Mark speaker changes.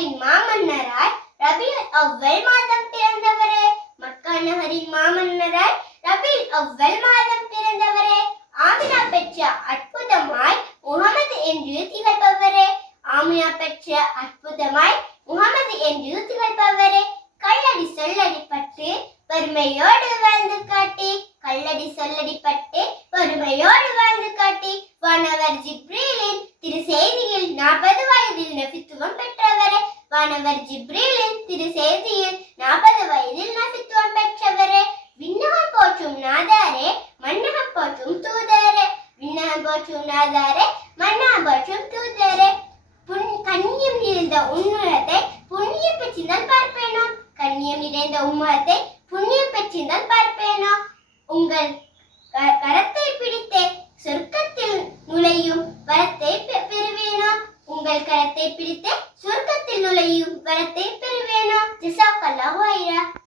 Speaker 1: நகரின் மாமன்னராய் ரபில் அவ்வல் மாதம் பிறந்தவரே. மக்கா நகரின் மாமன்னராய் அவ்வல் மாதம் பிறந்தவரே. ஆமினா பெற்ற அற்புதமாய் முகமது என்று திகழ்பவரே. ஆமினா பெற்ற அற்புதமாய் முகமது என்று திகழ்பவரே. கல்லடி சொல்லடிப்பட்டு பெருமையோடு வாழ்ந்து காட்டி கல்லடி சொல்லடிப்பட்டு பெருமையோடு வாழ்ந்து காட்டி வானவர் ஜிப்ரீலின் திரு செய்தியில் நாற்பது வயதில் நபித்துவம் பெற்றார் வானவர் ஜிப்ரீலின் திரு செய்தியில் நாற்பது வயதில் நசித்துவம் பெற்றவரே. விண்ணகம் போற்றும் நாதாரே மன்னகம் போற்றும் தூதரே. விண்ணகம் போற்றும் நாதாரே மன்னகம் போற்றும் தூதரே. கண்ணியம் நிறைந்த உன்னுலத்தை புண்ணியம் பெற்றிருந்தால் பார்ப்பேனோ? கண்ணியம் நிறைந்த உம்மத்தை புண்ணியம் பெற்றிருந்தால் பார்ப்பேனோ? உங்கள் கரத்தை பிடித்தே சொர்க்கத்தில் நுழையும் வரத்தை பெ- பெறுவேனோ? உங்கள் கரத்தை பிடித்தே சொர்க்கத்தில் நுழையும் வரத்தை பெறுவேனோ ஜிசாக்கல்லாஹு ஐரா